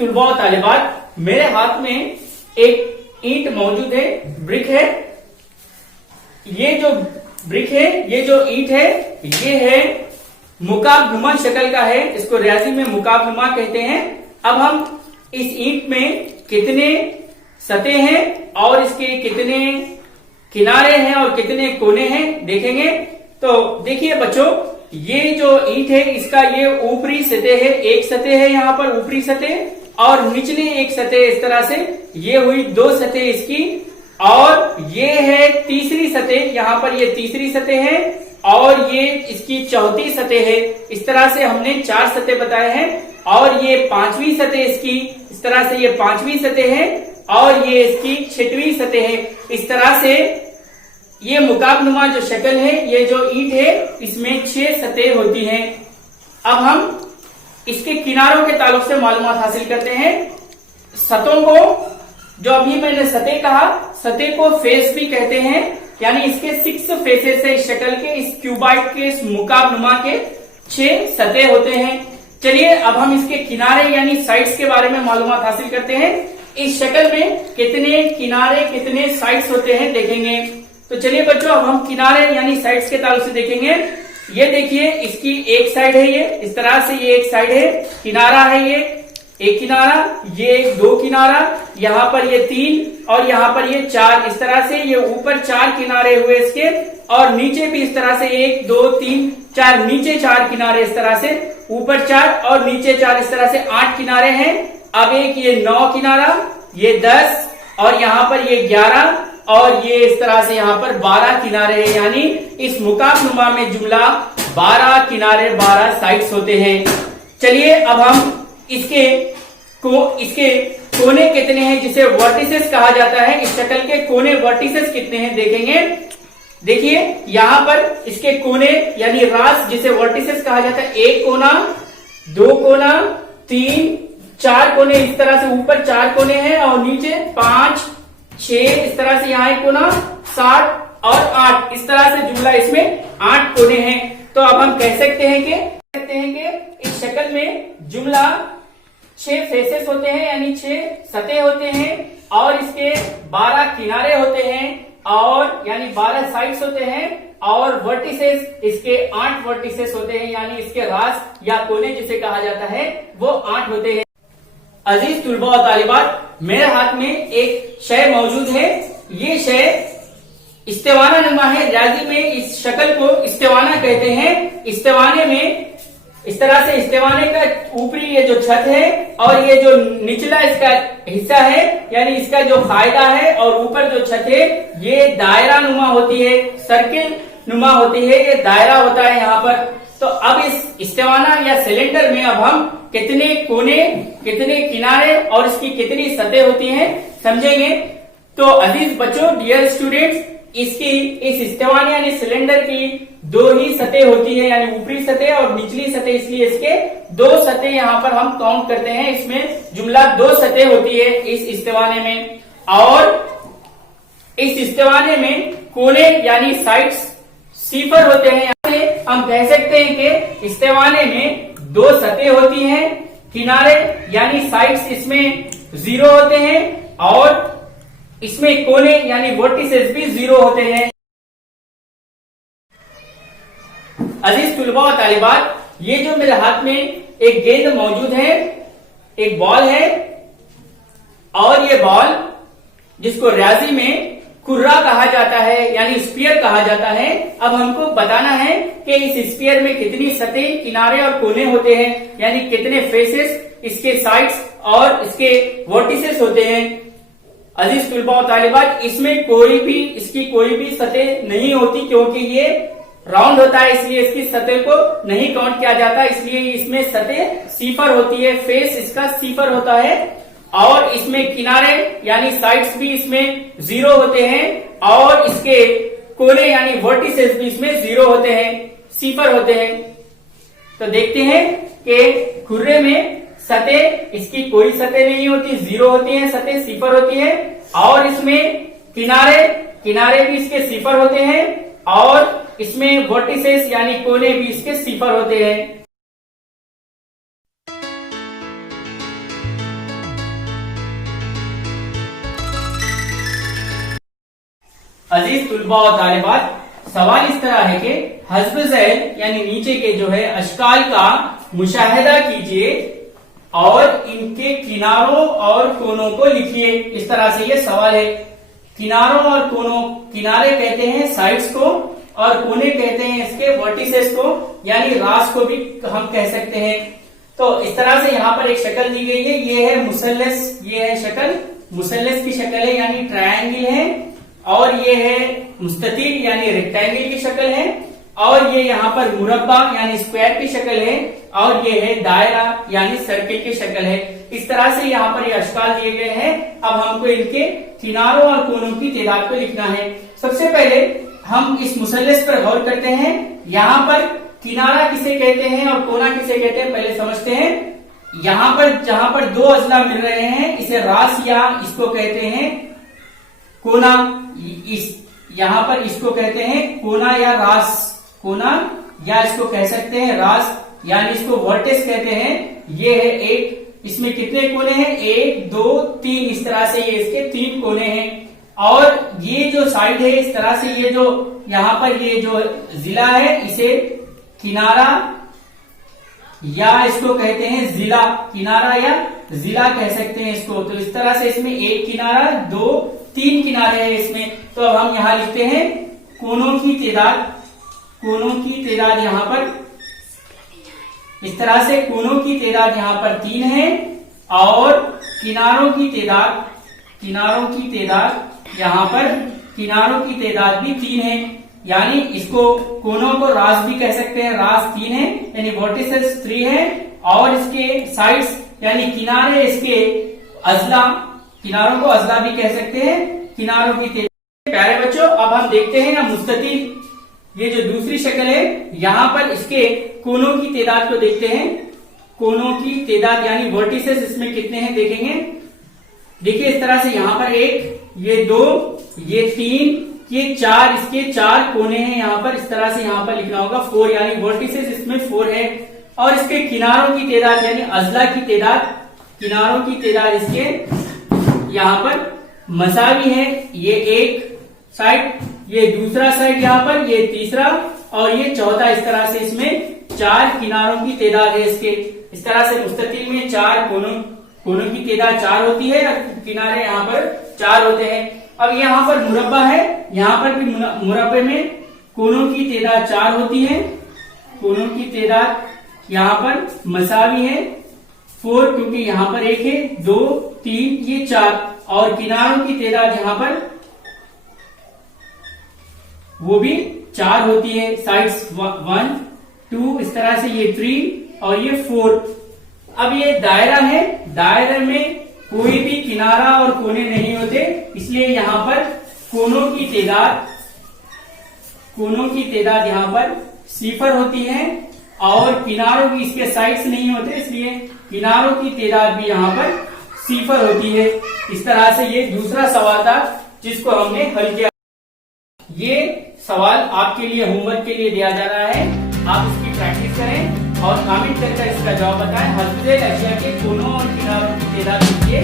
तुलबा और तालिबात, मेरे हाथ में एक ईंट मौजूद है, ब्रिक है। ये जो ब्रिक है, ये जो ईंट है, ये है मुकाबनुमा शक्ल का है, इसको रियाजी में मुकाबनुमा कहते हैं। अब हम इस ईंट में कितने सतह हैं और इसके कितने किनारे हैं और कितने कोने हैं देखेंगे। तो देखिए बच्चों, ये जो ईंट है इसका ये ऊपरी सतह है, एक सतह है यहाँ पर ऊपरी सतह, और निचली एक सतह इस तरह से, ये हुई दो सतह इसकी, और ये है तीसरी सतह, यहाँ पर ये तीसरी सतह है, और ये इसकी चौथी सतह है। इस तरह से हमने 4 सतह बताए हैं, और ये 5वीं सतह इसकी, इस तरह से ये 5वीं सतह है, और ये इसकी 6वीं सतह है। इस तरह से ये मुकाबनुमा जो शक्ल है, ये जो ईंट है, इसमें 6 सतह होती हैं। अब हम इसके किनारों के ताल्लुक से मालूमात हासिल करते हैं। सतहों को, जो अभी मैंने सतह कहा, सतह को फेस भी कहते हैं, यानी इसके 6 फेसेस है इस शक्ल के, इस क्यूबॉइड के, इस मुकाबनुमा के 6 सतह होते हैं। चलिए अब हम इसके किनारे यानी साइड्स के बारे में मालूमात हासिल करते हैं। इस शक्ल में कितने किनारे कितने साइड्स होते हैं देखेंगे। तो चलिए बच्चों, अब हम किनारे यानी साइड्स के ताल्लुक से देखेंगे। ये देखिए, इसकी एक साइड है, ये इस तरह से ये एक साइड है, किनारा है ये एक किनारा, ये 2 किनारा, यहाँ पर ये 3 और यहाँ पर ये 4, इस तरह से ये ऊपर 4 किनारे हुए इसके, और नीचे भी इस तरह से 1 2 3 4, नीचे 4 किनारे इस तरह से, ऊपर 4 और नीचे 4, इस तरह से 8 किनारे हैं। अब एक ये 9 किनारा, ये 10 और यहाँ पर ये 11 और ये इस तरह से यहाँ पर 12 किनारे हैं, यानी इस मुकाबनुमा में जुमला 12 किनारे 12 साइड्स होते हैं। चलिए अब हम इसके कोने कितने हैं, जिसे वर्टिसेस कहा जाता है, इस शक्ल के कोने वर्टिसेस कितने हैं देखेंगे। देखिए यहाँ पर इसके कोने यानी रास, जिसे वर्टिसेस कहा जाता है, 1 कोना, 2 कोना, 3 4 कोने, इस तरह से ऊपर 4 कोने हैं और नीचे 5 6, इस तरह से यहाँ 1 कोना, 7 और 8, इस तरह से जुमला इसमें 8 कोने हैं। तो अब हम कह सकते हैं कि इस शक्ल में जुमला 6 फेसेस होते हैं, यानी 6 सतह होते हैं, और इसके 12 किनारे होते हैं, और यानी 12 साइड्स होते हैं, और वर्टिसेस इसके 8 वर्टिसेस होते हैं, यानी इसके रास या कोने जिसे कहा जाता है वो 8 होते हैं। अजीज तुलबा और तालिबात, मेरे हाथ में एक शय मौजूद है। ये शय इस्तेवाना नुमा है, रियाजी में इस शक्ल को इस्तेवाना कहते हैं। इस्तेवाने में इस तरह से, इस्तेवाने का ऊपरी ये जो छत है और ये जो निचला इसका हिस्सा है, यानी इसका जो फायदा है, और ऊपर जो छत है, ये दायरा नुमा होती है, सर्किल नुमा होती है, ये दायरा होता है यहाँ पर। तो अब इस इस्तेवाना या सिलेंडर में अब हम कितने कोने कितने किनारे और इसकी कितनी सतह होती हैं समझेंगे। तो अजीज बच्चों, डियर स्टूडेंट्स, इसकी इस इस्तेवाना यानी सिलेंडर की 2 ही सतह होती है, यानी ऊपरी सतह और निचली सतह, इसलिए इसके 2 सतह यहाँ पर हम काउंट करते हैं। इसमें जुमला 2 सतह होती है इस इस्तेवाने में, और इस इस्तेवाने में कोने यानी साइड्स 0 होते हैं। यहाँ से हम कह सकते हैं कि इस्तेवाने में 2 सतह होती हैं, किनारे यानी साइड्स इसमें 0 होते हैं, और इसमें कोने यानी वर्टिसेस भी 0 होते हैं। अजीज तुलबा और तालिबात, ये जो मेरे हाथ में एक गेंद मौजूद है, एक बॉल है, और ये बॉल जिसको रियाजी में कुर्रा कहा जाता है यानी स्फीयर कहा जाता है। अब हमको बताना है कि इस स्फीयर में कितनी सतह किनारे और कोने होते हैं, यानी कितने फेसेस, इसके साइड्स और इसके वर्टिसेस होते हैं। अजीज तुलबा और तालिबात, इसमें इसकी कोई भी सतह नहीं होती, क्योंकि ये राउंड होता है, इसलिए इसकी सतह को नहीं काउंट किया जाता, इसलिए इसमें सतह 0 होती है, फेस इसका 0 होता है, और इसमें किनारे यानी साइड्स भी इसमें 0 होते हैं, और इसके कोने यानी वर्टिसेस भी इसमें 0 होते हैं, 0 होते हैं। तो देखते हैं कि खुर्रे में सतह इसकी कोई सतह नहीं होती, 0 होती है, सतह 0 होती है, और इसमें किनारे भी इसके 0 होते हैं, और इसमें वर्टिसेस यानी कोने भी इसके 0 होते हैं। अजीज तुलबा और तालिबात, सवाल इस तरह है कि हस्ब ज़ैल यानी नीचे के जो है अशकाल का मुशाहिदा कीजिए और इनके किनारों और कोनों को लिखिए। इस तरह से ये सवाल है। किनारों और कोनों, किनारे कहते हैं साइड्स को और कोने कहते हैं इसके वर्टिसेस को, यानी रास को भी हम कह सकते हैं। तो इस तरह से यहाँ पर एक शक्ल दी गई है, ये है मुसल्लस, ये है शक्ल मुसल्लस की शक्ल है यानी ट्रायंगल है, और ये है मुस्ततील यानी रेक्टेंगल की शक्ल है, और ये यहाँ पर मुरब्बा यानी स्क्वायर की शक्ल है, और ये है दायरा यानी सर्किल की शक्ल है। इस तरह से यहाँ पर ये अशकाल दिए गए हैं। अब हमको इनके किनारों और कोनों की तादाद को लिखना है। सबसे पहले हम इस मुसल्लस पर गौर करते हैं। यहाँ पर किनारा किसे कहते हैं और कोना किसे कहते हैं पहले समझते हैं। यहाँ पर जहां पर दो अजला मिल रहे हैं इसे रास या इसको कहते हैं कोना, इस यहाँ पर इसको कहते हैं कोना या रास, कोना या इसको कह सकते हैं रास, यानी इसको वर्टेक्स कहते हैं। ये है एक, इसमें कितने कोने हैं, 1 2 3, इस तरह से ये इसके 3 कोने हैं। और ये जो साइड है इस तरह से, ये जो यहाँ पर ये जो जिला है इसे किनारा या इसको कहते हैं जिला, किनारा या जिला कह सकते हैं इसको। तो इस तरह से इसमें एक किनारा, 2 3 किनारे हैं इसमें। तो अब हम यहाँ लिखते हैं कोनों की तादाद, कोनों की तादाद यहाँ पर इस तरह से, कोनों की तादाद यहाँ पर 3 है, और किनारों की तादाद, किनारों की तादाद यहाँ पर, किनारों की तादाद भी 3 है। यानी इसको कोनों को रास भी कह सकते हैं, रास 3 है यानी वर्टिसेस 3 है, और इसके साइड्स यानी किनारे, इसके अजला, किनारों को अजला भी कह सकते हैं, किनारों की तादाद। प्यारे बच्चों, अब हम देखते हैं ना मुस्ततील, ये जो दूसरी शक्ल है यहाँ पर इसके कोनों की तादाद को देखते हैं। कोनों की तादाद यानी वर्टिसेस इसमें कितने हैं देखेंगे। देखिए इस तरह से यहाँ पर 1, ये 2, ये 3, ये 4, इसके 4 कोने हैं यहाँ पर। इस तरह से यहाँ पर लिखना होगा 4, यानी वर्टिसेस इसमें 4 है। और इसके किनारों की तादाद यानी अजला की तादाद, किनारों की तादाद इसके यहाँ पर मसावी है। ये एक साइड, ये दूसरा साइड यहाँ पर, ये तीसरा और ये चौथा। इस तरह से इसमें 4 किनारों की तादाद है इसके। इस तरह से मुस्ततील में 4 कोनों की तादाद 4 होती है और किनारे यहाँ पर 4 होते हैं। अब यहाँ पर मुरब्बा है, यहाँ पर भी मुरब्बे में कोनों की तादाद 4 होती है। कोनों की तादाद यहाँ पर मसावी है 4, क्योंकि यहाँ पर 1 है, 2 3, ये 4, और किनारों की तादाद यहाँ पर वो भी 4 होती है। साइड्स 1 2, इस तरह से ये 3 और ये 4। अब ये दायरा है, दायरे में कोई भी किनारा और कोने नहीं होते, इसलिए यहाँ पर कोनों की तादाद यहाँ पर 0 होती है, और किनारों की, इसके साइड्स नहीं होते इसलिए किनारों की तादाद भी यहाँ पर 0 होती है। इस तरह से ये दूसरा सवाल था जिसको हमने हल किया। ये सवाल आपके लिए होमवर्क के लिए दिया जा रहा है, आप इसकी प्रैक्टिस करें और कमेंट करके इसका जवाब बताएं। हस्ब ज़ैल अशिया के कोनों और किनारों की तादाद लीजिए।